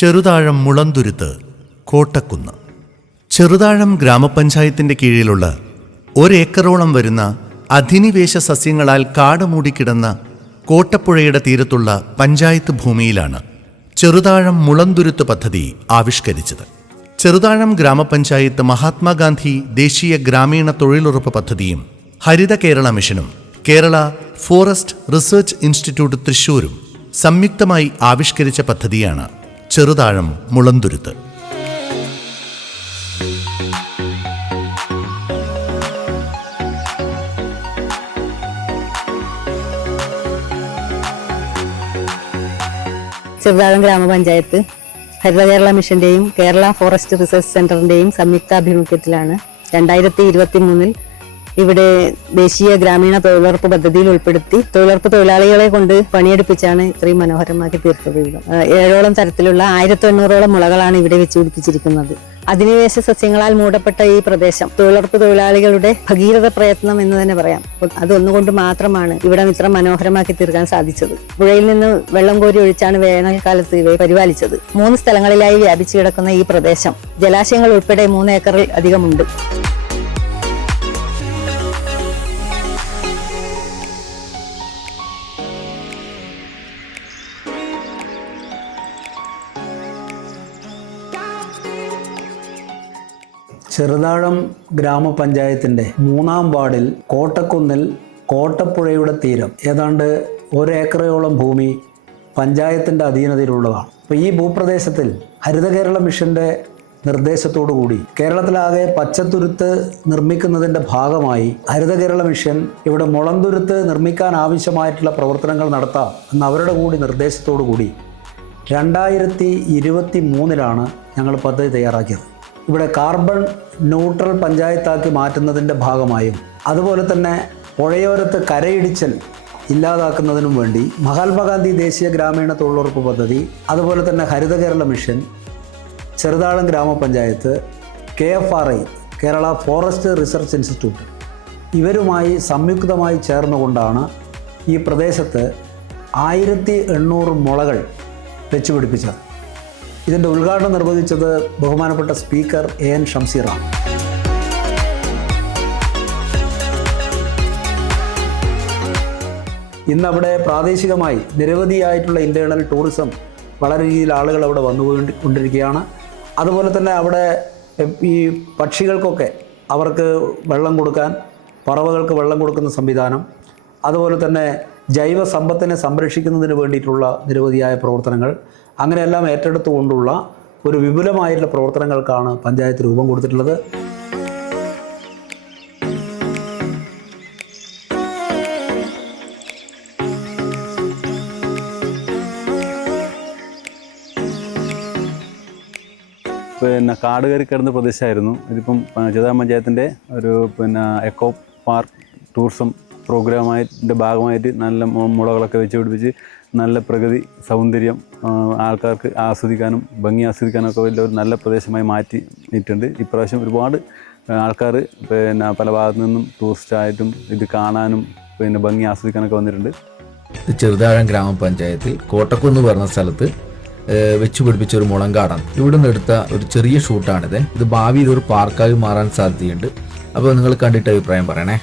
ചെറുതാഴം മുളന്തുരുത്ത് കോട്ടക്കുന്ന്. ചെറുതാഴം ഗ്രാമപഞ്ചായത്തിന്റെ കീഴിലുള്ള ഒരേക്കറോളം വരുന്ന അധിനിവേശ സസ്യങ്ങളാൽ കാട് മൂടിക്കിടന്ന കോട്ടപ്പുഴയുടെ തീരത്തുള്ള പഞ്ചായത്ത് ഭൂമിയിലാണ് ചെറുതാഴം മുളന്തുരുത്ത് പദ്ധതി ആവിഷ്കരിച്ചത്. ചെറുതാഴം ഗ്രാമപഞ്ചായത്ത് മഹാത്മാഗാന്ധി ദേശീയ ഗ്രാമീണ തൊഴിലുറപ്പ് പദ്ധതിയും ഹരിത കേരള മിഷനും കേരള ഫോറസ്റ്റ് റിസർച്ച് ഇൻസ്റ്റിറ്റ്യൂട്ട് തൃശൂരും സംയുക്തമായി ആവിഷ്കരിച്ച പദ്ധതിയാണ് ചെറുതാഴം മുളന്തുരുത്ത്. ചെറുതാഴം ഗ്രാമപഞ്ചായത്ത് ഹരിത കേരള മിഷന്റെയും കേരള ഫോറസ്റ്റ് റിസർച്ച് സെന്ററിന്റെയും സംയുക്താഭിമുഖ്യത്തിലാണ് രണ്ടായിരത്തി ഇരുപത്തി മൂന്നിൽ ഇവിടെ ദേശീയ ഗ്രാമീണ തൊഴിലുറപ്പ് പദ്ധതിയിൽ ഉൾപ്പെടുത്തി തൊഴിലുറപ്പ് തൊഴിലാളികളെ കൊണ്ട് പണിയെടുപ്പിച്ചാണ് ഇത്രയും മനോഹരമാക്കി തീർത്തത് ഇവിടെ. ഏഴോളം തരത്തിലുള്ള ആയിരത്തി എണ്ണൂറോളം മുളകളാണ് ഇവിടെ വെച്ച് പിടിപ്പിച്ചിരിക്കുന്നത്. അധിനിവേശ സസ്യങ്ങളാൽ മൂടപ്പെട്ട ഈ പ്രദേശം തൊഴിലുറപ്പ് തൊഴിലാളികളുടെ ഭഗീരഥ പ്രയത്നം എന്ന് തന്നെ പറയാം. അതൊന്നുകൊണ്ട് മാത്രമാണ് ഇവിടെ ഇത്ര മനോഹരമാക്കി തീർക്കാൻ സാധിച്ചത്. പുഴയിൽ നിന്ന് വെള്ളം കോരി ഒഴിച്ചാണ് വേനൽക്കാലത്ത് ഇവയെ പരിപാലിച്ചത്. മൂന്ന് സ്ഥലങ്ങളിലായി വ്യാപിച്ചു കിടക്കുന്ന ഈ പ്രദേശം ജലാശയങ്ങൾ ഉൾപ്പെടെ മൂന്ന് ഏക്കറിൽ അധികമുണ്ട്. ചെറുതാഴം ഗ്രാമപഞ്ചായത്തിന്റെ മൂന്നാം വാർഡിൽ കോട്ടക്കുന്നിൽ കോട്ടപ്പുഴയുടെ തീരം. ഏതാണ്ട് ഒരേക്കറയോളം ഭൂമി പഞ്ചായത്തിന്റെ അധീനതയിലുള്ളതാണ്. അപ്പോൾ ഈ ഭൂപ്രദേശത്തിൽ ഹരിത കേരള മിഷന്റെ നിർദ്ദേശത്തോടു കൂടി കേരളത്തിലാകെ പച്ചത്തുരുത്ത് നിർമ്മിക്കുന്നതിന്റെ ഭാഗമായി ഹരിത കേരള മിഷൻ ഇവിടെ മുളന്തുരുത്ത് നിർമ്മിക്കാൻ ആവശ്യമായിട്ടുള്ള പ്രവർത്തനങ്ങൾ നടത്താം എന്ന അവരുടെ കൂടി നിർദ്ദേശത്തോടു കൂടി രണ്ടായിരത്തി ഇരുപത്തി മൂന്നിലാണ് ഞങ്ങൾ പദ്ധതി തയ്യാറാക്കിയത്. ഇവിടെ കാർബൺ ന്യൂട്രൽ പഞ്ചായത്താക്കി മാറ്റുന്നതിന്റെ ഭാഗമായും അതുപോലെ തന്നെ പുഴയോരത്ത് കരയിടിച്ചൽ ഇല്ലാതാക്കുന്നതിനും വേണ്ടി മഹാത്മാഗാന്ധി ദേശീയ ഗ്രാമീണ തൊഴിലുറപ്പ് പദ്ധതി അതുപോലെ തന്നെ ഹരിത കേരള മിഷൻ ചെറുതാഴം ഗ്രാമപഞ്ചായത്ത് K F R I Kerala forest research institute ഇവരുമായി സംയുക്തമായി ചേർന്നുകൊണ്ടാണ് ഈ പ്രദേശത്ത് ആയിരത്തി എണ്ണൂറ് മുളകൾ വെച്ചുപിടിപ്പിച്ചത്. ഇതിന്റെ ഉദ്ഘാടനം നിർവഹിച്ചത് ബഹുമാനപ്പെട്ട സ്പീക്കർ എ എൻ ഷംസീറാണ് ഇന്നവിടെ പ്രാദേശികമായി നിരവധിയായിട്ടുള്ള ഇന്റേണൽ ടൂറിസം വളരെ രീതിയിൽ ആളുകൾ അവിടെ വന്നുകൊണ്ടിരിക്കുകയാണ് കൊണ്ടിരിക്കുകയാണ്. അതുപോലെ തന്നെ അവിടെ ഈ പക്ഷികൾക്കൊക്കെ അവർക്ക് വെള്ളം കൊടുക്കാൻ പറവകൾക്ക് വെള്ളം കൊടുക്കുന്ന സംവിധാനം അതുപോലെ തന്നെ ജൈവ സമ്പത്തിനെ സംരക്ഷിക്കുന്നതിന് വേണ്ടിയിട്ടുള്ള നിരവധിയായ പ്രവർത്തനങ്ങൾ അങ്ങനെയെല്ലാം ഏറ്റെടുത്തുകൊണ്ടുള്ള ഒരു വിപുലമായിട്ടുള്ള പ്രവർത്തനങ്ങൾക്കാണ് പഞ്ചായത്ത് രൂപം കൊടുത്തിട്ടുള്ളത്. പിന്നെ കാട് കയറി കിടന്ന പ്രദേശമായിരുന്നു. ഇതിപ്പം ചെറുതാ പഞ്ചായത്തിന്റെ ഒരു പിന്നെ എക്കോ പാർക്ക് ടൂറിസം പ്രോഗ്രാമായിട്ട് ഭാഗമായിട്ട് നല്ല മുളകളൊക്കെ വെച്ച് പിടിപ്പിച്ച് നല്ല പ്രകൃതി സൗന്ദര്യം ആൾക്കാർക്ക് ആസ്വദിക്കാനും ഭംഗി ആസ്വദിക്കാനൊക്കെ വലിയ ഒരു നല്ല പ്രദേശമായി മാറ്റിയിട്ടുണ്ട് ഇപ്രാവശ്യം ഒരുപാട് ആൾക്കാർ പിന്നെ പല ഭാഗത്തു നിന്നും ടൂറിസ്റ്റായിട്ടും ഇത് കാണാനും പിന്നെ ഭംഗി ആസ്വദിക്കാനൊക്കെ വന്നിട്ടുണ്ട്. ചെറുതാഴം ഗ്രാമപഞ്ചായത്തിൽ കോട്ടക്കുന്ന് പറഞ്ഞ സ്ഥലത്ത് വെച്ച് പിടിപ്പിച്ച ഒരു മുളങ്കാടാണ്. ഇവിടെ നിന്ന് എടുത്ത ഒരു ചെറിയ ഷൂട്ടാണിത്. ഇത് ഭാവിയിൽ ഒരു പാർക്കായി മാറാൻ സാധ്യതയുണ്ട്. അപ്പോൾ നിങ്ങൾ കണ്ടിട്ട് അഭിപ്രായം പറയണേ.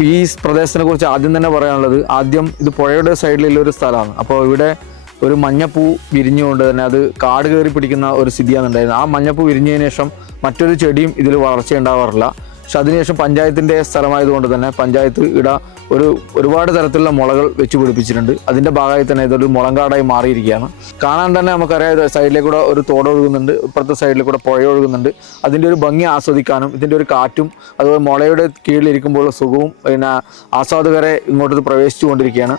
ഇപ്പോൾ ഈ പ്രദേശത്തിനെ കുറിച്ച് ആദ്യം തന്നെ പറയാനുള്ളത് ആദ്യം ഇത് പുഴയുടെ സൈഡിലുള്ള ഒരു സ്ഥലമാണ്. അപ്പോൾ ഇവിടെ ഒരു മഞ്ഞപ്പൂ വിരിഞ്ഞുകൊണ്ട് തന്നെ അത് കാട് കയറി പിടിക്കുന്ന ഒരു സ്ഥിതിയാണ് ഉണ്ടായിരുന്നത്. ആ മഞ്ഞപ്പൂ വിരിഞ്ഞതിന് ശേഷം മറ്റൊരു ചെടിയും ഇതിൽ വളർച്ച ഉണ്ടാവാറില്ല പക്ഷെ അതിനുശേഷം പഞ്ചായത്തിന്റെ സ്ഥലമായതുകൊണ്ട് തന്നെ പഞ്ചായത്ത് ഇട ഒരു ഒരുപാട് തരത്തിലുള്ള മുളകൾ വെച്ച് പിടിപ്പിച്ചിട്ടുണ്ട്. അതിന്റെ ഭാഗമായി തന്നെ ഇതൊരു മുളങ്കാടായി മാറിയിരിക്കുകയാണ്. കാണാൻ തന്നെ നമുക്കറിയാം സൈഡിലേക്ക് കൂടെ ഒരു തോട് ഒഴുകുന്നുണ്ട്. ഇപ്പുറത്തെ സൈഡിൽ കൂടെ പുഴ ഒഴുകുന്നുണ്ട്. അതിന്റെ ഒരു ഭംഗി ആസ്വദിക്കാനും ഇതിന്റെ ഒരു കാറ്റും അതുപോലെ മുളയുടെ കീഴിലിരിക്കുമ്പോൾ സുഖവും പിന്നെ ആസ്വാദകരെ ഇങ്ങോട്ട് പ്രവേശിച്ചു കൊണ്ടിരിക്കുകയാണ്